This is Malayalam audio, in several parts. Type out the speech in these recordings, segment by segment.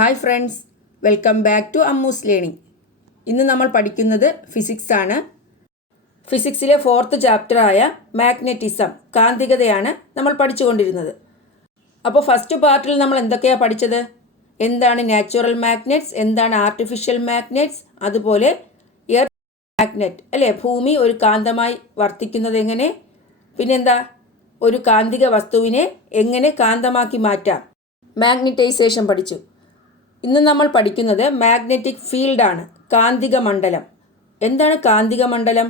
Hi friends, welcome back to Ammu's learning. ഇന്ന് നമ്മൾ പഠിക്കുന്നത് ഫിസിക്സ് ആണ്. ഫിസിക്സിലെ 4th ചാപ്റ്ററായ മാഗ്നറ്റിസം, കാന്തികതയാണ് നമ്മൾ പഠിച്ചുകൊണ്ടിരുന്നത്. അപ്പോൾ ഫസ്റ്റ് പാർട്ടിൽ നമ്മൾ എന്തൊക്കെയാണ് പഠിച്ചത്? എന്താണ് നാച്ചുറൽ മാഗ്നറ്റ്സ്, എന്താണ് ആർട്ടിഫിഷ്യൽ മാഗ്നറ്റ്സ്, അതുപോലെ എർത്ത് മാഗ്നറ്റ് അല്ലേ, ഭൂമി ഒരു കാന്തമായി വർത്തിക്കുന്നത് എങ്ങനെ, പിന്നെന്താ ഒരു കാന്തിക വസ്തുവിനെ എങ്ങനെ കാന്തമാക്കി മാറ്റാം, മാഗ്നറ്റൈസേഷൻ പഠിച്ചു. ഇന്ന് നമ്മൾ പഠിക്കുന്നത് മാഗ്നറ്റിക് ഫീൽഡാണ്, കാന്തിക മണ്ഡലം. എന്താണ് കാന്തിക മണ്ഡലം?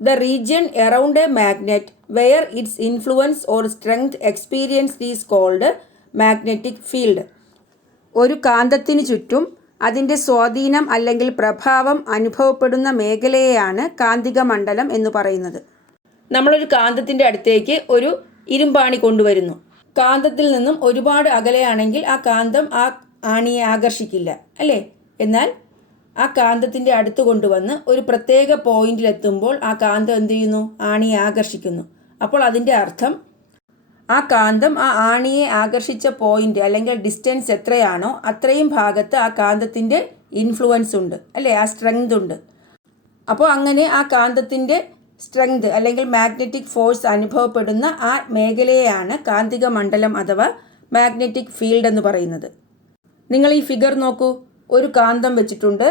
The region around a magnet where its influence or strength experienced is called magnetic field. ഒരു കാന്തത്തിന് ചുറ്റും അതിൻ്റെ സ്വാധീനം അല്ലെങ്കിൽ പ്രഭാവം അനുഭവപ്പെടുന്ന മേഖലയെയാണ് കാന്തിക മണ്ഡലം എന്ന് പറയുന്നത്. നമ്മളൊരു കാന്തത്തിൻ്റെ അടുത്തേക്ക് ഒരു ഇരുമ്പാണി കൊണ്ടുവരുന്നു. കാന്തത്തിൽ നിന്നും ഒരുപാട് അകലെയാണെങ്കിൽ ആ കാന്തം ആ ആണിയെ ആകർഷിക്കില്ല അല്ലേ. എന്നാൽ ആ കാന്തത്തിൻ്റെ അടുത്ത് കൊണ്ടുവന്ന് ഒരു പ്രത്യേക പോയിന്റിലെത്തുമ്പോൾ ആ കാന്തം എന്ത് ചെയ്യുന്നു? ആണിയെ ആകർഷിക്കുന്നു. അപ്പോൾ അതിൻ്റെ അർത്ഥം ആ കാന്തം ആ ആണിയെ ആകർഷിച്ച പോയിന്റ് അല്ലെങ്കിൽ ഡിസ്റ്റൻസ് എത്രയാണോ അത്രയും ഭാഗത്ത് ആ കാന്തത്തിൻ്റെ ഇൻഫ്ലുവൻസ് ഉണ്ട് അല്ലേ, ആ സ്ട്രെങ്ത് ഉണ്ട്. അപ്പോൾ അങ്ങനെ ആ കാന്തത്തിൻ്റെ സ്ട്രെങ്ത് അല്ലെങ്കിൽ മാഗ്നറ്റിക് ഫോഴ്സ് അനുഭവപ്പെടുന്ന ആ മേഖലയെയാണ് കാന്തിക മണ്ഡലം അഥവാ മാഗ്നറ്റിക് ഫീൽഡ് എന്ന് പറയുന്നത്. നിങ്ങൾ ഈ ഫിഗർ നോക്കൂ. ഒരു കാന്തം വെച്ചിട്ടുണ്ട്.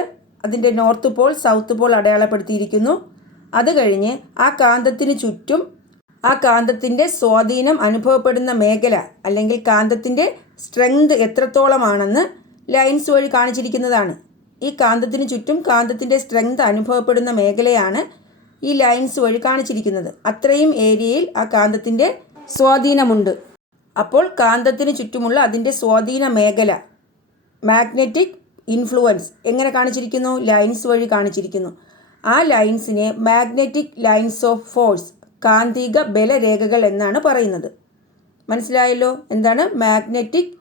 അതിൻ്റെ നോർത്ത് പോൾ സൗത്ത് പോൾ അടയാളപ്പെടുത്തിയിരിക്കുന്നു. അത് കഴിഞ്ഞ് ആ കാന്തത്തിന് ചുറ്റും ആ കാന്തത്തിൻ്റെ സ്വാധീനം അനുഭവപ്പെടുന്ന മേഖല അല്ലെങ്കിൽ കാന്തത്തിൻ്റെ സ്ട്രെങ്ത് എത്രത്തോളമാണെന്ന് ലൈൻസ് വഴി കാണിച്ചിരിക്കുന്നതാണ്. ഈ കാന്തത്തിന് ചുറ്റും കാന്തത്തിൻ്റെ സ്ട്രെങ്ത് അനുഭവപ്പെടുന്ന മേഖലയാണ് ഈ ലൈൻസ് വഴി കാണിച്ചിരിക്കുന്നത്. അത്രയും ഏരിയയിൽ ആ കാന്തത്തിൻ്റെ സ്വാധീനമുണ്ട്. അപ്പോൾ കാന്തത്തിന് ചുറ്റുമുള്ള അതിൻ്റെ സ്വാധീന മേഖല, മാഗ്നറ്റിക് ഇൻഫ്ലുവൻസ് എങ്ങനെ കാണിച്ചിരിക്കുന്നു? ലൈൻസ് വഴി കാണിച്ചിരിക്കുന്നു. ആ ലൈൻസിനെ മാഗ്നറ്റിക് ലൈൻസ് ഓഫ് ഫോഴ്സ്, കാന്തിക ബലരേഖകൾ എന്നാണ് പറയുന്നത്. മനസ്സിലായല്ലോ എന്താണ് മാഗ്നറ്റിക്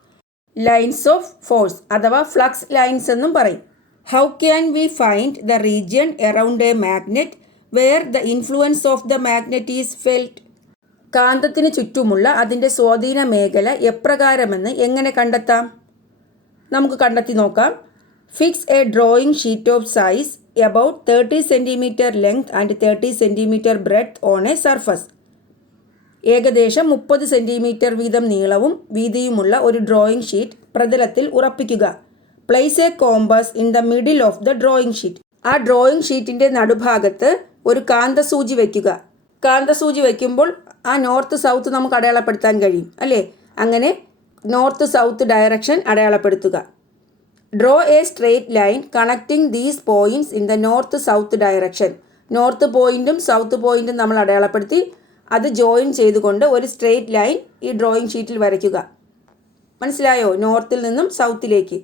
ലൈൻസ് ഓഫ് ഫോഴ്സ് അഥവാ ഫ്ലക്സ് ലൈൻസ് എന്നും പറയും. How can we find the region around a magnet where the influence of the magnet is felt? കാന്തത്തിന് ചുറ്റുമുള്ള അതിൻ്റെ സ്വാധീന മേഖല എപ്രകാരമെന്ന് എങ്ങനെ കണ്ടെത്താം? നമുക്ക് കണ്ടെത്തി നോക്കാം. Fix A drawing sheet of size about 30 centimetre length and 30 centimetre breadth on A surface. ഏകദേശം 30 സെൻറ്റിമീറ്റർ വീതം നീളവും വീതിയുമുള്ള ഒരു ഡ്രോയിങ് ഷീറ്റ് പ്രതലത്തിൽ ഉറപ്പിക്കുക. Place A compass in the middle of the drawing sheet. ആ ഡ്രോയിങ് ഷീറ്റിൻ്റെ നടുഭാഗത്ത് ഒരു കാന്തസൂചി വയ്ക്കുക. കാന്തസൂചി വയ്ക്കുമ്പോൾ ആ നോർത്ത് സൗത്ത് നമുക്ക് അടയാളപ്പെടുത്താൻ കഴിയും അല്ലേ. അങ്ങനെ നോർത്ത് സൗത്ത് ഡയറക്ഷൻ അടയാളപ്പെടുത്തുക. Draw a straight line connecting these points in the north south direction. North പോയിൻറ്റും സൗത്ത് പോയിൻറ്റും നമ്മൾ അടയാളപ്പെടുത്തി അത് ജോയിൻ ചെയ്തുകൊണ്ട് ഒരു സ്ട്രെയിറ്റ് ലൈൻ ഈ ഡ്രോയിങ് ഷീറ്റിൽ വരയ്ക്കുക. മനസ്സിലായോ? നോർത്തിൽ നിന്നും സൗത്തിലേക്ക്.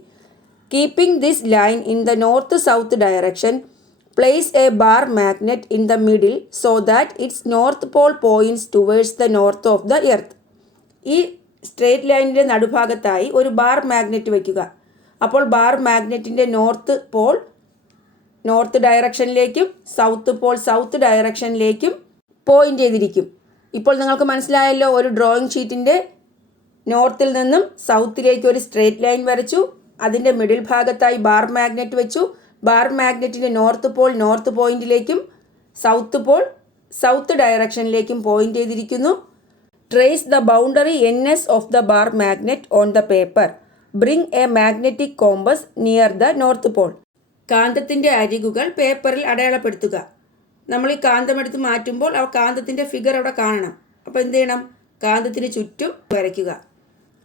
Keeping this line in the north south direction, place a bar magnet in the middle so that its north pole points towards the north of the earth. ഈ സ്ട്രെയിറ്റ് ലൈനിൻ്റെ നടുഭാഗത്തായി ഒരു ബാർ മാഗ്നറ്റ് വയ്ക്കുക. അപ്പോൾ ബാർ മാഗ്നറ്റിൻ്റെ നോർത്ത് പോൾ നോർത്ത് ഡയറക്ഷനിലേക്കും സൗത്ത് പോൾ സൗത്ത് ഡയറക്ഷനിലേക്കും പോയിൻ്റ് ചെയ്തിരിക്കും. ഇപ്പോൾ നിങ്ങൾക്ക് മനസ്സിലായല്ലോ. ഒരു ഡ്രോയിങ് ഷീറ്റിൻ്റെ നോർത്തിൽ നിന്നും സൗത്തിലേക്ക് ഒരു സ്ട്രെയിറ്റ് ലൈൻ വരച്ചു. അതിൻ്റെ മിഡിൽ ഭാഗത്തായി ബാർ മാഗ്നറ്റ് വെച്ചു. ബാർ മാഗ്നറ്റിൻ്റെ നോർത്ത് പോൾ നോർത്ത് പോയിന്റിലേക്കും സൗത്ത് പോൾ സൗത്ത് ഡയറക്ഷനിലേക്കും പോയിൻ്റ് ചെയ്തിരിക്കുന്നു. Trace the boundary NS of the bar magnet on the paper. Bring a magnetic compass near the north pole. കാന്തത്തിൻ്റെ അരികുകൾ പേപ്പറിൽ അടയാളപ്പെടുത്തുക. നമ്മൾ ഈ കാന്തം എടുത്ത് മാറ്റുമ്പോൾ ആ കാന്തത്തിൻ്റെ ഫിഗർ അവിടെ കാണണം. അപ്പോൾ എന്ത് ചെയ്യണം? കാന്തത്തിന് ചുറ്റും വരയ്ക്കുക.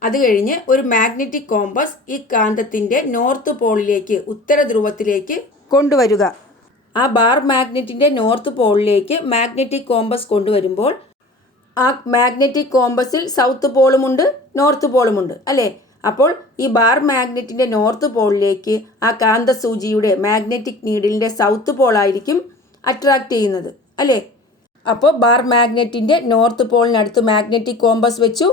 അത് കഴിഞ്ഞ് ഒരു മാഗ്നറ്റിക് കോമ്പസ് ഈ കാന്തത്തിൻ്റെ നോർത്ത് പോളിലേക്ക്, ഉത്തര ധ്രുവത്തിലേക്ക് കൊണ്ടുവരിക. ആ ബാർ മാഗ്നറ്റിൻ്റെ നോർത്ത് പോളിലേക്ക് മാഗ്നറ്റിക് കോമ്പസ് കൊണ്ടുവരുമ്പോൾ ആ മാഗ്നറ്റിക് കോമ്പസിൽ സൗത്ത് പോളുമുണ്ട് നോർത്ത് പോളുമുണ്ട് അല്ലേ. അപ്പോൾ ഈ ബാർ മാഗ്നറ്റിൻ്റെ നോർത്ത് പോളിലേക്ക് ആ കാന്തസൂചിയുടെ മാഗ്നറ്റിക് നീഡിലിൻ്റെ സൗത്ത് പോളായിരിക്കും അട്രാക്റ്റ് ചെയ്യുന്നത് അല്ലേ. അപ്പോൾ ബാർ മാഗ്നറ്റിൻ്റെ നോർത്ത് പോളിനടുത്ത് മാഗ്നറ്റിക് കോമ്പസ് വെച്ചു.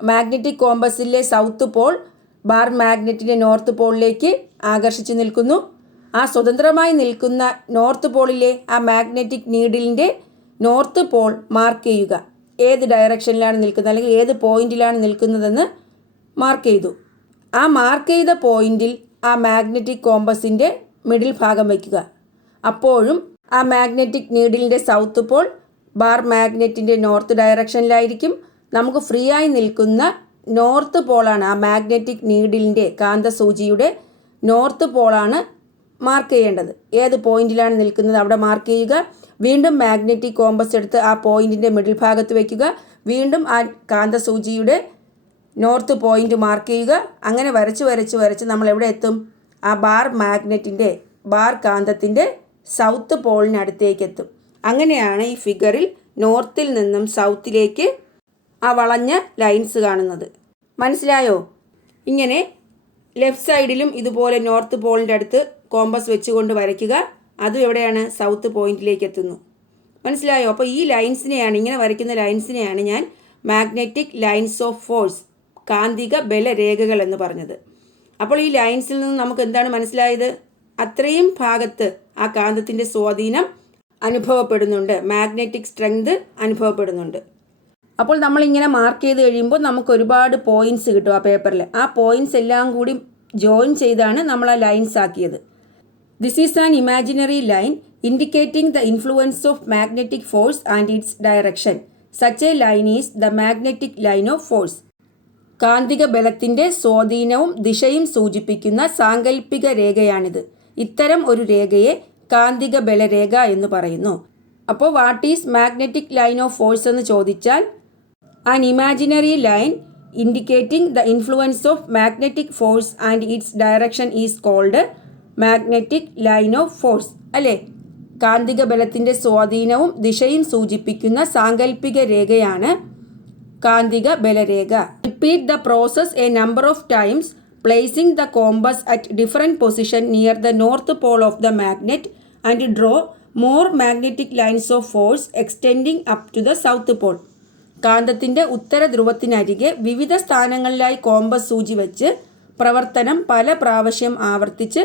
മാഗ്നറ്റിക് കോമ്പസിലെ സൗത്ത് പോൾ ബാർ മാഗ്നറ്റിൻ്റെ നോർത്ത് പോളിലേക്ക് ആകർഷിച്ച് നിൽക്കുന്നു. ആ സ്വതന്ത്രമായി നിൽക്കുന്ന നോർത്ത് പോളിലെ ആ മാഗ്നറ്റിക് നീഡിലിൻ്റെ നോർത്ത് പോൾ മാർക്ക് ചെയ്യുക. ഏത് ഡയറക്ഷനിലാണ് നിൽക്കുന്നത് അല്ലെങ്കിൽ ഏത് പോയിന്റിലാണ് നിൽക്കുന്നതെന്ന് മാർക്ക് ചെയ്തു. ആ മാർക്ക് ചെയ്ത പോയിന്റിൽ ആ മാഗ്നറ്റിക് കോമ്പസിൻ്റെ മിഡിൽ ഭാഗം വയ്ക്കുക. അപ്പോഴും ആ മാഗ്നറ്റിക് നീഡിലിൻ്റെ സൗത്ത് പോൾ ബാർ മാഗ്നറ്റിൻ്റെ നോർത്ത് ഡയറക്ഷനിലായിരിക്കും. നമുക്ക് ഫ്രീ ആയി നിൽക്കുന്ന നോർത്ത് പോളാണ്, ആ മാഗ്നറ്റിക് നീഡിലിൻ്റെ കാന്തസൂചിയുടെ നോർത്ത് പോളാണ് മാർക്ക് ചെയ്യേണ്ടത്. ഏത് പോയിന്റിലാണ് നിൽക്കുന്നത് അവിടെ മാർക്ക് ചെയ്യുക. വീണ്ടും മാഗ്നറ്റിക് കോമ്പസ് എടുത്ത് ആ പോയിന്റിൻ്റെ മിഡിൽ ഭാഗത്ത് വയ്ക്കുക. വീണ്ടും ആ കാന്തസൂചിയുടെ നോർത്ത് പോയിന്റ് മാർക്ക് ചെയ്യുക. അങ്ങനെ വരച്ച് നമ്മൾ എവിടെ എത്തും? ആ ബാർ കാന്തത്തിൻ്റെ സൗത്ത് പോളിനടുത്തേക്ക് എത്തും. അങ്ങനെയാണ് ഈ ഫിഗറിൽ നോർത്തിൽ നിന്നും സൗത്തിലേക്ക് ആ വളഞ്ഞ ലൈൻസ് കാണുന്നത്. മനസ്സിലായോ? ഇങ്ങനെ ലെഫ്റ്റ് സൈഡിലും ഇതുപോലെ നോർത്ത് പോളിൻ്റെ അടുത്ത് കോമ്പസ് വെച്ചുകൊണ്ട് വരയ്ക്കുക. അതും എവിടെയാണ്? സൗത്ത് പോയിന്റിലേക്ക് എത്തുന്നു. മനസ്സിലായോ? അപ്പോൾ ഈ ലൈൻസിനെയാണ്, ഇങ്ങനെ വരയ്ക്കുന്ന ലൈൻസിനെയാണ് ഞാൻ മാഗ്നറ്റിക് ലൈൻസ് ഓഫ് ഫോഴ്സ്, കാന്തിക ബലരേഖകൾ എന്ന് പറഞ്ഞത്. അപ്പോൾ ഈ ലൈൻസിൽ നിന്ന് നമുക്ക് എന്താണ് മനസ്സിലായത്? അത്രയും ഭാഗത്ത് ആ കാന്തത്തിൻ്റെ സ്വാധീനം അനുഭവപ്പെടുന്നുണ്ട്, മാഗ്നറ്റിക് സ്ട്രെങ്ത് അനുഭവപ്പെടുന്നുണ്ട്. അപ്പോൾ നമ്മളിങ്ങനെ മാർക്ക് ചെയ്ത് കഴിയുമ്പോൾ നമുക്ക് ഒരുപാട് പോയിൻറ്റ്സ് കിട്ടും ആ പേപ്പറിൽ. ആ പോയിൻറ്റ്സ് എല്ലാം കൂടി ജോയിൻ ചെയ്താണ് നമ്മൾ ആ ലൈൻസ് ആക്കിയത്. This is an imaginary line indicating the influence of magnetic force and its direction. Such A line is the magnetic line of force. കാന്തിക ബലത്തിൻ്റെ സ്വാധീനവും ദിശയും സൂചിപ്പിക്കുന്ന സാങ്കല്പിക രേഖയാണിത്. ഇത്തരം ഒരു രേഖയെ കാന്തിക ബലരേഖ എന്ന് പറയുന്നു. അപ്പോൾ what is magnetic line of force എന്ന് ചോദിച്ചാൽ, an imaginary line indicating the influence of magnetic force and its direction is called magnetic line of force. അല്ലേ? കാന്തിക ബലത്തിൻ്റെ സ്വാധീനവും ദിശയും സൂചിപ്പിക്കുന്ന സാങ്കല്പിക രേഖയാണ് കാന്തിക ബലരേഖ. Repeat the process a number of times, placing the compass at different position near the north pole of the magnet and draw more magnetic lines of force extending up to the south pole. കാന്തത്തിൻ്റെ ഉത്തര ധ്രുവത്തിനരികെ വിവിധ സ്ഥാനങ്ങളിലായി കോമ്പസ് സൂചി വെച്ച് പ്രവർത്തനം പല പ്രാവശ്യം ആവർത്തിച്ച്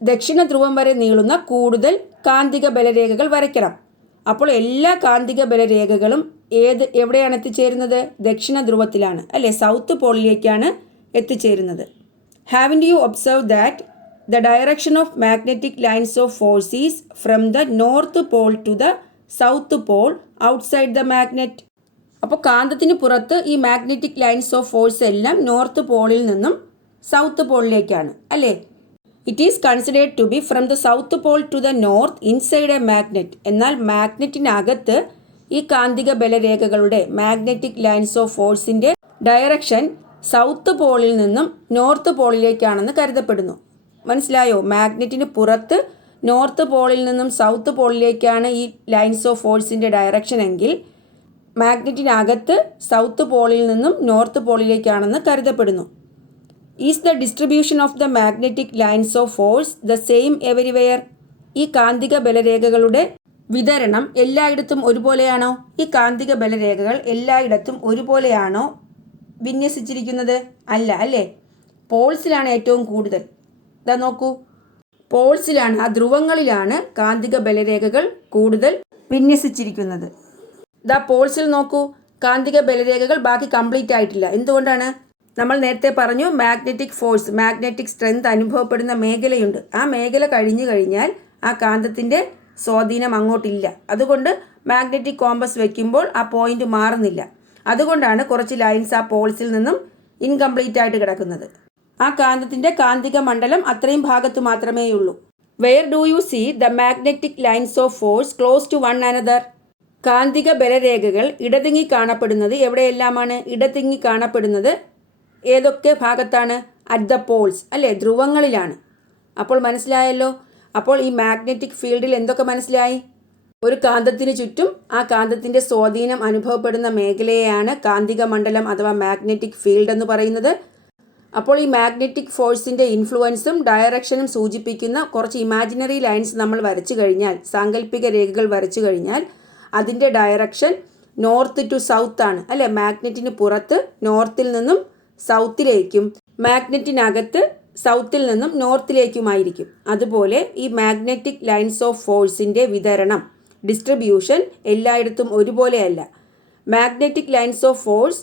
ദക്ഷിണ ധ്രുവം വരെ നീളുന്ന കൂടുതൽ കാന്തിക ബലരേഖകൾ വരയ്ക്കണം. അപ്പോൾ എല്ലാ കാന്തിക ബലരേഖകളും എവിടെയാണ് എത്തിച്ചേരുന്നത്? ദക്ഷിണ ധ്രുവത്തിലാണ്, അല്ലേ? സൗത്ത് പോളിലേക്കാണ് എത്തിച്ചേരുന്നത്. Haven't you observe that the direction of magnetic lines of force is from the north pole to the south pole outside the magnet. അപ്പോൾ കാന്തത്തിന് പുറത്ത് ഈ മാഗ്നറ്റിക് ലൈൻസ് ഓഫ് ഫോഴ്സ് എല്ലാം നോർത്ത് പോളിൽ നിന്നും സൗത്ത് പോളിലേക്കാണ്, അല്ലേ? It is considered to be from the south pole to the north inside a magnet. എന്നാൽ മാഗ്നറ്റിനകത്ത് ഈ കാന്തിക ബലരേഖകളുടെ മാഗ്നറ്റിക് ലൈൻസ് ഓഫ് ഫോഴ്സിൻ്റെ ഡയറക്ഷൻ സൗത്ത് പോളിൽ നിന്നും നോർത്ത് പോളിലേക്കാണെന്ന് കരുതപ്പെടുന്നു. മനസ്സിലായോ? മാഗ്നറ്റിന് പുറത്ത് നോർത്ത് പോളിൽ നിന്നും സൗത്ത് പോളിലേക്കാണ് ഈ ലൈൻസ് ഓഫ് ഫോഴ്സിൻ്റെ ഡയറക്ഷൻ എങ്കിൽ മാഗ്നറ്റിനകത്ത് സൗത്ത് പോളിൽ നിന്നും നോർത്ത് പോളിലേക്കാണെന്ന് കരുതപ്പെടുന്നു. Is the distribution of the magnetic lines of force the same everywhere? ഈ കാന്തിക ബലരേഖകളുടെ വിതരണം എല്ലായിടത്തും ഒരുപോലെയാണോ? ഈ കാന്തിക ബലരേഖകൾ എല്ലായിടത്തും ഒരുപോലെയാണോ വിന്യസിച്ചിരിക്കുന്നത്? അല്ല, അല്ലേ? പോൾസിലാണ് ഏറ്റവും കൂടുതൽ. ഇതാ നോക്കൂ, പോൾസിലാണ്, ആ ധ്രുവങ്ങളിലാണ് കാന്തിക ബലരേഖകൾ കൂടുതൽ വിന്യസിച്ചിരിക്കുന്നത്. ഇതാ പോൾസിൽ നോക്കൂ, കാന്തിക ബലരേഖകൾ ബാക്കി കംപ്ലീറ്റ് ആയിട്ടില്ല. എന്തുകൊണ്ടാണ്? നമ്മൾ നേരത്തെ പറഞ്ഞു മാഗ്നറ്റിക് ഫോഴ്സ്, മാഗ്നറ്റിക് സ്ട്രെങ്ത് അനുഭവപ്പെടുന്ന മേഖലയുണ്ട്. ആ മേഖല കഴിഞ്ഞു കഴിഞ്ഞാൽ ആ കാന്തത്തിൻ്റെ സ്വാധീനം അങ്ങോട്ടില്ല. അതുകൊണ്ട് മാഗ്നറ്റിക് കോമ്പസ് വയ്ക്കുമ്പോൾ ആ പോയിന്റ് മാറുന്നില്ല. അതുകൊണ്ടാണ് കുറച്ച് ലൈൻസ് ആ പോൾസിൽ നിന്നും ഇൻകംപ്ലീറ്റ് ആയിട്ട് കിടക്കുന്നത്. ആ കാന്തത്തിൻ്റെ കാന്തിക മണ്ഡലം അത്രയും ഭാഗത്ത് മാത്രമേയുള്ളൂ. Where do you see the magnetic lines of force close to one another? കാന്തിക ബലരേഖകൾ ഇടതിങ്ങി കാണപ്പെടുന്നത് എവിടെയെല്ലാമാണ്? ഇടതിങ്ങി കാണപ്പെടുന്നത് ഏതൊക്കെ ഭാഗത്താണ്? അറ്റ് ദ പോൾസ്, അല്ലേ? ധ്രുവങ്ങളിലാണ്. അപ്പോൾ മനസ്സിലായല്ലോ. അപ്പോൾ ഈ മാഗ്നറ്റിക് ഫീൽഡിൽ എന്തൊക്കെ മനസ്സിലായി? ഒരു കാന്തത്തിന് ചുറ്റും ആ കാന്തത്തിൻ്റെ സ്വാധീനം അനുഭവപ്പെടുന്ന മേഖലയെയാണ് കാന്തിക മണ്ഡലം അഥവാ മാഗ്നറ്റിക് ഫീൽഡ് എന്ന് പറയുന്നത്. അപ്പോൾ ഈ മാഗ്നറ്റിക് ഫോഴ്സിൻ്റെ ഇൻഫ്ലുവൻസും ഡയറക്ഷനും സൂചിപ്പിക്കുന്ന കുറച്ച് ഇമാജിനറി ലൈൻസ് നമ്മൾ വരച്ചു കഴിഞ്ഞാൽ, സാങ്കല്പിക രേഖകൾ വരച്ചു കഴിഞ്ഞാൽ അതിൻ്റെ ഡയറക്ഷൻ നോർത്ത് ടു സൗത്ത് ആണ്, അല്ലേ? മാഗ്നറ്റിന് പുറത്ത് നോർത്തിൽ നിന്നും സൗത്തിലേക്കും മാഗ്നറ്റിനകത്ത് സൗത്തിൽ നിന്നും നോർത്തിലേക്കുമായിരിക്കും. അതുപോലെ ഈ മാഗ്നറ്റിക് ലൈൻസ് ഓഫ് ഫോഴ്സിൻ്റെ വിതരണം, ഡിസ്ട്രിബ്യൂഷൻ എല്ലായിടത്തും ഒരുപോലെയല്ല. Magnetic lines of force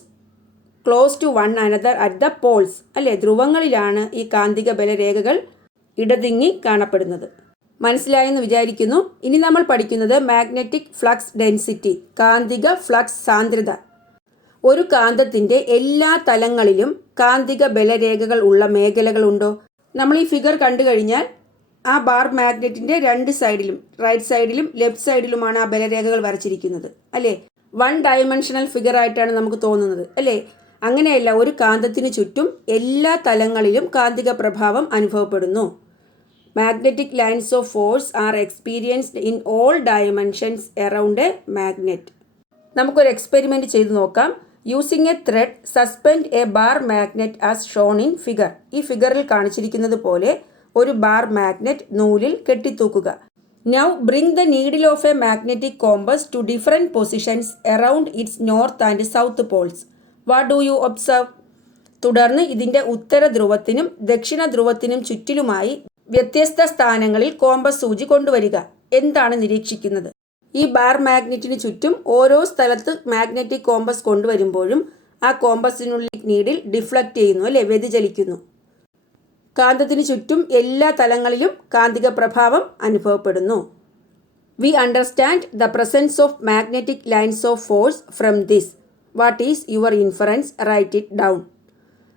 close to one another at the poles. അല്ലേ, ധ്രുവങ്ങളിലാണ് ഈ കാന്തിക ബലരേഖകൾ ഇടതിങ്ങി കാണപ്പെടുന്നത്. മനസ്സിലായെന്ന് വിചാരിക്കുന്നു. ഇനി നമ്മൾ പഠിക്കുന്നത് മാഗ്നറ്റിക് ഫ്ലക്സ് ഡെൻസിറ്റി, കാന്തിക ഫ്ലക്സ് സാന്ദ്രത. ഒരു കാന്തത്തിൻ്റെ എല്ലാ തലങ്ങളിലും കാന്തിക ബലരേഖകൾ ഉള്ള മേഖലകളുണ്ടോ? നമ്മൾ ഈ ഫിഗർ കണ്ടു കഴിഞ്ഞാൽ ആ ബാർ മാഗ്നറ്റിൻ്റെ രണ്ട് സൈഡിലും, റൈറ്റ് സൈഡിലും ലെഫ്റ്റ് സൈഡിലുമാണ് ആ ബലരേഖകൾ വരച്ചിരിക്കുന്നത്. അല്ലേ, വൺ ഡയമെൻഷണൽ ഫിഗർ ആയിട്ടാണ് നമുക്ക് തോന്നുന്നത്. അല്ലേ, അങ്ങനെയല്ല. ഒരു കാന്തത്തിന് ചുറ്റും എല്ലാ തലങ്ങളിലും കാന്തിക പ്രഭാവം അനുഭവപ്പെടുന്നു. Magnetic lines of force are experienced in all dimensions around a magnet. നമുക്കൊരു എക്സ്പെരിമെൻറ്റ് ചെയ്ത് നോക്കാം. Using a thread suspend a bar magnet as shown in figure. ഈ ഫിഗറിൽ കാണിച്ചിരിക്കുന്നത് പോലെ ഒരു ബാർ മാഗ്നറ്റ് നൂലിൽ കെട്ടിത്തൂക്കുക. Now bring the needle of a magnetic compass to different positions around its north and south poles. What do you observe? തുടർന്ന് ഇതിൻ്റെ ഉത്തര ധ്രുവത്തിനും ദക്ഷിണ ധ്രുവത്തിനും ചുറ്റിലുമായി വ്യത്യസ്ത സ്ഥാനങ്ങളിൽ കോമ്പസ് സൂചി കൊണ്ടുവരിക. എന്താണ് നിരീക്ഷിക്കുന്നത്? ഈ ബാർ മാഗ്നറ്റിന് ചുറ്റും ഓരോ സ്ഥലത്ത് മാഗ്നറ്റിക് കോമ്പസ് കൊണ്ടുവരുമ്പോഴും ആ കോമ്പസിനുള്ളിൽ നീഡിൽ ഡിഫ്ലക്റ്റ് ചെയ്യുന്നു, അല്ലേ, വ്യതിചലിക്കുന്നു. കാന്തത്തിന് ചുറ്റും എല്ലാ തലങ്ങളിലും കാന്തിക പ്രഭാവം അനുഭവപ്പെടുന്നു. We understand the presence of magnetic lines of force from this. What is your inference? Write it down.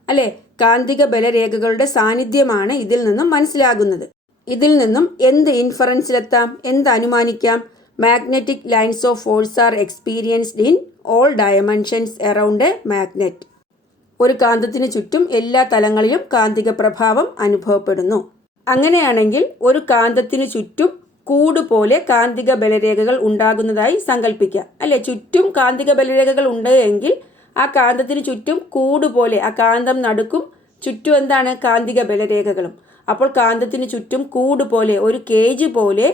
അല്ലേ, കാന്തിക ബലരേഖകളുടെ സാന്നിധ്യമാണ് ഇതിൽ നിന്നും മനസ്സിലാകുന്നത്. ഇതിൽ നിന്നും എന്ത് ഇൻഫറൻസിലെത്താം, എന്ത് അനുമാനിക്കാം? Magnetic lines of force are experienced in all dimensions around a magnet. ഒരു കാന്തത്തിന് ചുറ്റും എല്ലാ തലങ്ങളിലും കാന്തിക പ്രഭാവം അനുഭവപ്പെടുന്നു. അങ്ങനെയാണെങ്കിൽ ഒരു കാന്തത്തിന് ചുറ്റും കൂട് പോലെ കാന്തിക ബലരേഖകൾ ഉണ്ടാകുന്നതായി സങ്കല്പിക്കാം. അല്ലേ, ചുറ്റും കാന്തിക ബലരേഖകൾ ഉണ്ട് എങ്കിൽ ആ കാന്തത്തിന് ചുറ്റും കൂട് പോലെ, ആ കാന്തം നടുക്കും ചുറ്റും എന്താണ്? കാന്തിക ബലരേഖകളും. അപ്പോൾ കാന്തത്തിന് ചുറ്റും കൂട് പോലെ, ഒരു കേജ് പോലെ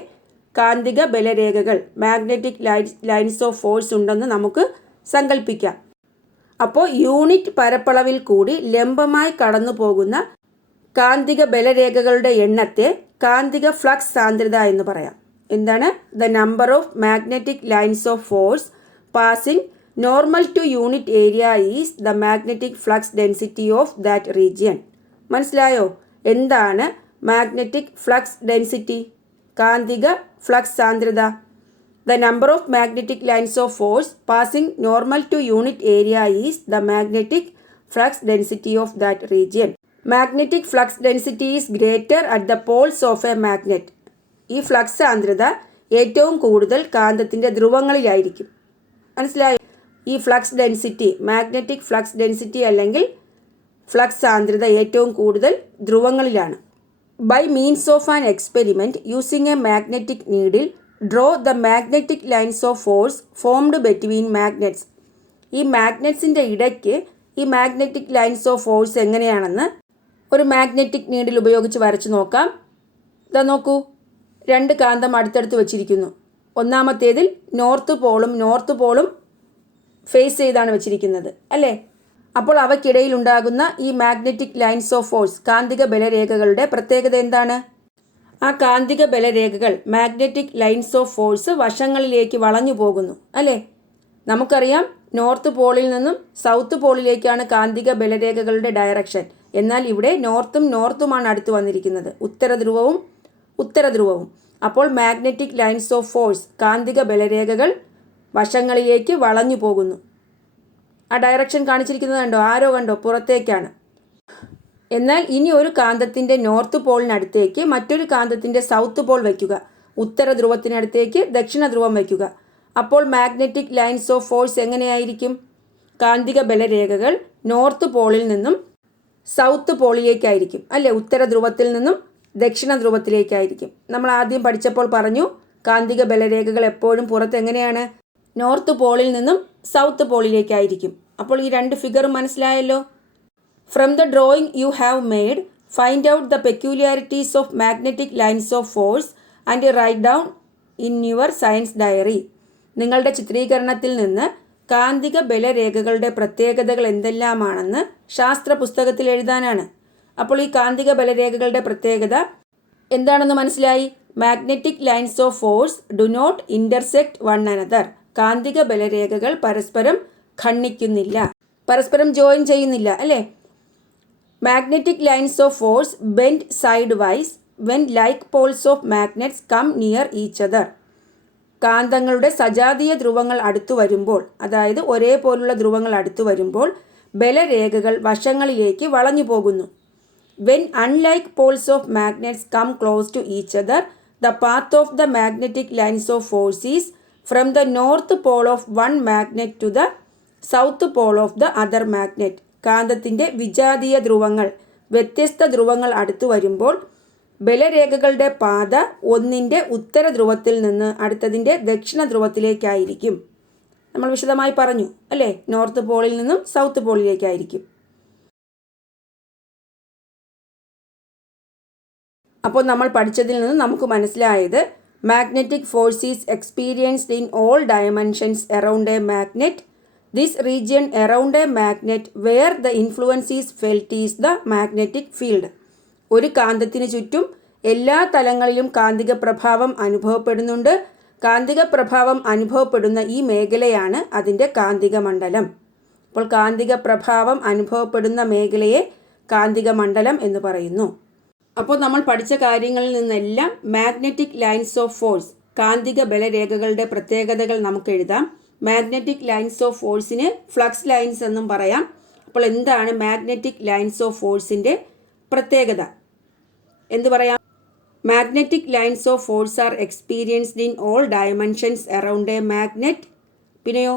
കാന്തിക ബലരേഖകൾ, മാഗ്നറ്റിക് ലൈൻസ് ഓഫ് ഫോഴ്സ് ഉണ്ടെന്ന് നമുക്ക് സങ്കല്പിക്കാം. അപ്പോൾ യൂണിറ്റ് പരപ്പളവിൽ കൂടി ലംബമായി കടന്നു പോകുന്ന കാന്തിക ബലരേഖകളുടെ എണ്ണത്തെ കാന്തിക ഫ്ലക്സ് സാന്ദ്രത എന്ന് പറയാം. എന്താണ്? The number of magnetic lines of force passing normal two unit area is the magnetic flux density of that region. മനസ്സിലായോ? എന്താണ് മാഗ്നറ്റിക് ഫ്ലക്സ് ഡെൻസിറ്റി, കാന്തിക ഫ്ലക്സ് സാന്ദ്രത? The number of magnetic lines of force passing normal to unit area is the magnetic flux density of that region. Magnetic flux density is greater at the poles of a magnet. ഈ ഫ്ലക്സ് സാന്ദ്രത ഏറ്റവും കൂടുതൽ കാന്തത്തിൻ്റെ ധ്രുവങ്ങളിലായിരിക്കും. മനസ്സിലായോ? ഈ flux density, magnetic flux density അല്ലെങ്കിൽ ഫ്ലക്സ് സാന്ദ്രത ഏറ്റവും കൂടുതൽ ധ്രുവങ്ങളിലാണ്. By means of an experiment using a magnetic needle, draw the magnetic lines of force formed between magnets. ഈ മാഗ്നറ്റ്സിൻ്റെ ഇടയ്ക്ക് ഈ മാഗ്നറ്റിക് ലൈൻസ് ഓഫ് ഫോഴ്സ് എങ്ങനെയാണെന്ന് ഒരു മാഗ്നറ്റിക് നീഡിൽ ഉപയോഗിച്ച് വരച്ച് നോക്കാം. ഇതാ നോക്കൂ, രണ്ട് കാന്തം അടുത്തടുത്ത് വെച്ചിരിക്കുന്നു. ഒന്നാമത്തേതിൽ നോർത്ത് പോളും ഫേസ് ചെയ്താണ് വെച്ചിരിക്കുന്നത്, അല്ലേ? അപ്പോൾ അവയ്ക്കിടയിൽ ഉണ്ടാകുന്ന ഈ മാഗ്നറ്റിക് ലൈൻസ് ഓഫ് ഫോഴ്സ്, കാന്തിക ബലരേഖകളുടെ പ്രത്യേകത എന്താണ്? ആ കാന്തിക ബലരേഖകൾ, മാഗ്നറ്റിക് ലൈൻസ് ഓഫ് ഫോഴ്സ് വശങ്ങളിലേക്ക് വളഞ്ഞു പോകുന്നു, അല്ലേ? നമുക്കറിയാം നോർത്ത് പോളിൽ നിന്നും സൗത്ത് പോളിലേക്കാണ് കാന്തിക ബലരേഖകളുടെ ഡയറക്ഷൻ. എന്നാൽ ഇവിടെ നോർത്തുമാണ് അടുത്ത് വന്നിരിക്കുന്നത്, ഉത്തരധ്രുവവും. അപ്പോൾ മാഗ്നറ്റിക് ലൈൻസ് ഓഫ് ഫോഴ്സ്, കാന്തിക ബലരേഖകൾ വശങ്ങളിലേക്ക് വളഞ്ഞു പോകുന്നു. ആ ഡയറക്ഷൻ കാണിച്ചിരിക്കുന്നത് കണ്ടോ? ആരോ കണ്ടോ? പുറത്തേക്കാണ്. എന്നാൽ ഇനി ഒരു കാന്തത്തിൻ്റെ നോർത്ത് പോളിനടുത്തേക്ക് മറ്റൊരു കാന്തത്തിൻ്റെ സൗത്ത് പോൾ വയ്ക്കുക, ഉത്തര ധ്രുവത്തിനടുത്തേക്ക് ദക്ഷിണ ധ്രുവം വയ്ക്കുക. അപ്പോൾ മാഗ്നറ്റിക് ലൈൻസ് ഓഫ് ഫോഴ്സ് എങ്ങനെയായിരിക്കും? കാന്തിക ബലരേഖകൾ നോർത്ത് പോളിൽ നിന്നും സൗത്ത് പോളിലേക്കായിരിക്കും, അല്ലേ? ഉത്തര ധ്രുവത്തിൽ നിന്നും ദക്ഷിണ ധ്രുവത്തിലേക്കായിരിക്കും. നമ്മൾ ആദ്യം പഠിച്ചപ്പോൾ പറഞ്ഞു, കാന്തിക ബലരേഖകൾ എപ്പോഴും പുറത്ത് എങ്ങനെയാണ്? നോർത്ത് പോളിൽ നിന്നും സൗത്ത് പോളിലേക്കായിരിക്കും. അപ്പോൾ ഈ രണ്ട് ഫിഗറും മനസ്സിലായല്ലോ. From the drawing you have made, find out the peculiarities of magnetic lines of force and write down in your science diary. നിങ്ങളുടെ ചിത്രീകരണത്തിൽ നിന്ന് കാന്തിക ബലരേഖകളുടെ പ്രത്യേകതകൾ എന്തെല്ലാമാണെന്ന് ശാസ്ത്ര പുസ്തകത്തിൽ എഴുതാനാണ്. അപ്പോൾ ഈ കാന്തിക ബലരേഖകളുടെ പ്രത്യേകത എന്താണെന്ന് മനസ്സിലായി? Magnetic lines of force do not intersect one another. കാന്തിക ബലരേഖകൾ പരസ്പരം ഖണ്ഡിക്കുന്നില്ല. പരസ്പരം ജോയിൻ ചെയ്യുന്നില്ല അല്ലേ. Magnetic lines of force bend sidewise when like poles of magnets come near each other. കാന്തങ്ങളുടെ സജാതീയ ധ്രുവങ്ങൾ അടുത്തു വരുമ്പോൾ, അതായത് ഒരേപോലുള്ള ധ്രുവങ്ങൾ അടുത്തു വരുമ്പോൾ ബലരേഖകൾ വശങ്ങളിലേക്ക് വളഞ്ഞു പോകുന്നു. When unlike poles of magnets come close to each other, the path of the magnetic lines of force is from the north pole of one magnet to the south pole of the other magnet. കാന്തത്തിൻ്റെ വിജാതീയ ധ്രുവങ്ങൾ വ്യത്യസ്ത ധ്രുവങ്ങൾ അടുത്തു വരുമ്പോൾ ബലരേഖകളുടെ പാത ഒന്നിൻ്റെ ഉത്തര ധ്രുവത്തിൽ നിന്ന് അടുത്തതിൻ്റെ ദക്ഷിണ ധ്രുവത്തിലേക്കായിരിക്കും. നമ്മൾ വിശദമായി പറഞ്ഞു അല്ലേ, നോർത്ത് പോളിൽ നിന്നും സൗത്ത് പോളിലേക്കായിരിക്കും. അപ്പോൾ നമ്മൾ പഠിച്ചതിൽ നിന്ന് നമുക്ക് മനസ്സിലായത് magnetic force is experienced in all dimensions around a magnet. This region around a magnet where the influence is felt is the magnetic field. ഒരു കാന്തത്തിന് ചുറ്റും എല്ലാ തലങ്ങളിലും കാന്തിക പ്രഭാവം അനുഭവപ്പെടുന്നുണ്ട്. കാന്തിക പ്രഭാവം അനുഭവപ്പെടുന്ന ഈ മേഖലയാണ് അതിൻ്റെ കാന്തിക മണ്ഡലം. അപ്പോൾ കാന്തിക പ്രഭാവം അനുഭവപ്പെടുന്ന മേഖലയെ കാന്തിക മണ്ഡലം എന്ന് പറയുന്നു. അപ്പോൾ നമ്മൾ പഠിച്ച കാര്യങ്ങളിൽ നിന്നെല്ലാം മാഗ്നറ്റിക് ലൈൻസ് ഓഫ് ഫോഴ്സ്, കാന്തിക ബലരേഖകളുടെ പ്രത്യേകതകൾ നമുക്ക് എഴുതാം. മാഗ്നറ്റിക് ലൈൻസ് ഓഫ് ഫോഴ്സിന് ഫ്ലക്സ് ലൈൻസ് എന്നും പറയാം. അപ്പോൾ എന്താണ് മാഗ്നറ്റിക് ലൈൻസ് ഓഫ് ഫോഴ്സിൻ്റെ പ്രത്യേകത? എന്ത് പറയാം? Magnetic lines of force are experienced in all dimensions around a magnet. പിന്നെയോ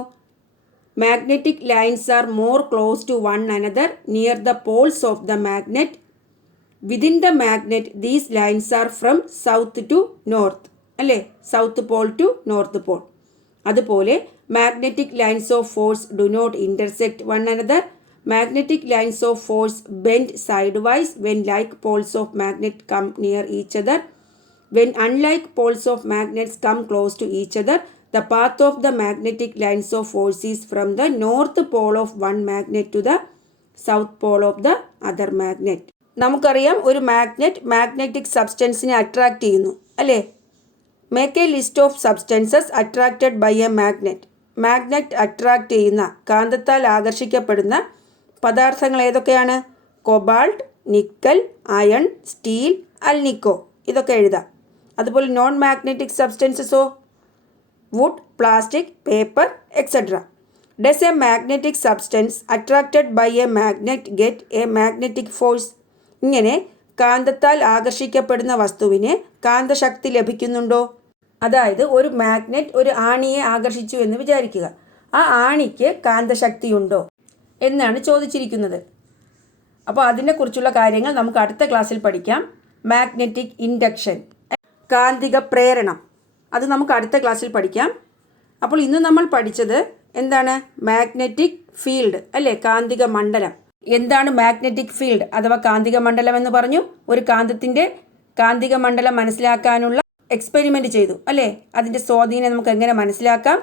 magnetic lines are more close to one another near the poles of the magnet. Within the magnet these lines are from south to north അല്ലേ, south pole to north pole. അതുപോലെ magnetic lines of force do not intersect one another. Magnetic lines of force bend sidewise when like poles of magnet come near each other. When unlike poles of magnets come close to each other, the path of the magnetic lines of force is from the north pole of one magnet to the south pole of the other magnet. നമുക്കറിയാം ഒരു മാഗ്നറ്റിക് സബ്സ്റ്റൻസിനെ അട്രാക്റ്റ് ചെയ്യുന്നു അല്ലേ. Make a list of substances attracted by a magnet. Magnet attract ചെയ്യുന്ന, കാന്തത്താൽ ആകർഷിക്കപ്പെടുന്ന പദാർത്ഥങ്ങൾ ഏതൊക്കെയാണ്? Cobalt, nickel, iron, steel, alnico, ഇതൊക്കെ എഴുതാം. അതുപോലെ നോൺ മാഗ്നറ്റിക് സബ്സ്റ്റൻസസോ? Wood, plastic, paper, etcetera. Does a magnetic substance attracted by a magnet get a magnetic force? ഇങ്ങനെ കാന്തത്താൽ ആകർഷിക്കപ്പെടുന്ന വസ്തുവിന് കാന്തശക്തി ലഭിക്കുന്നുണ്ടോ? അതായത് ഒരു മാഗ്നറ്റ് ഒരു ആണിയെ ആകർഷിച്ചു എന്ന് വിചാരിക്കുക. ആ ആണിക്ക് കാന്തശക്തിയുണ്ടോ എന്നാണ് ചോദിച്ചിരിക്കുന്നത്. അപ്പോൾ അതിനെക്കുറിച്ചുള്ള കാര്യങ്ങൾ നമുക്ക് അടുത്ത ക്ലാസ്സിൽ പഠിക്കാം. മാഗ്നറ്റിക് ഇൻഡക്ഷൻ, കാന്തിക പ്രേരണം, അത് നമുക്ക് അടുത്ത ക്ലാസ്സിൽ പഠിക്കാം. അപ്പോൾ ഇന്ന് നമ്മൾ പഠിച്ചത് എന്താണ്? മാഗ്നറ്റിക് ഫീൽഡ് അല്ലേ, കാന്തിക മണ്ഡലം. എന്താണ് മാഗ്നറ്റിക് ഫീൽഡ് അഥവാ കാന്തിക മണ്ഡലം എന്ന് പറഞ്ഞു. ഒരു കാന്തത്തിൻ്റെ കാന്തിക മണ്ഡലം മനസ്സിലാക്കാനുള്ള എക്സ്പെരിമെൻ്റ് ചെയ്തു അല്ലേ. അതിൻ്റെ സ്വാധീനം നമുക്ക് എങ്ങനെ മനസ്സിലാക്കാം,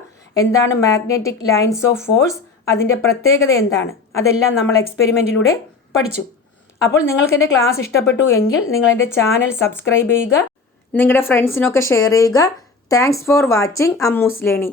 എന്താണ് മാഗ്നറ്റിക് ലൈൻസ് ഓഫ് ഫോഴ്സ്, അതിൻ്റെ പ്രത്യേകത എന്താണ്, അതെല്ലാം നമ്മൾ എക്സ്പെരിമെൻറ്റിലൂടെ പഠിച്ചു. അപ്പോൾ നിങ്ങൾക്ക് എൻ്റെ ക്ലാസ് ഇഷ്ടപ്പെട്ടു എങ്കിൽ നിങ്ങൾ എൻ്റെ ചാനൽ സബ്സ്ക്രൈബ് ചെയ്യുക, നിങ്ങളുടെ ഫ്രണ്ട്സിനൊക്കെ ഷെയർ ചെയ്യുക. Thanks for watching Ammu's learning.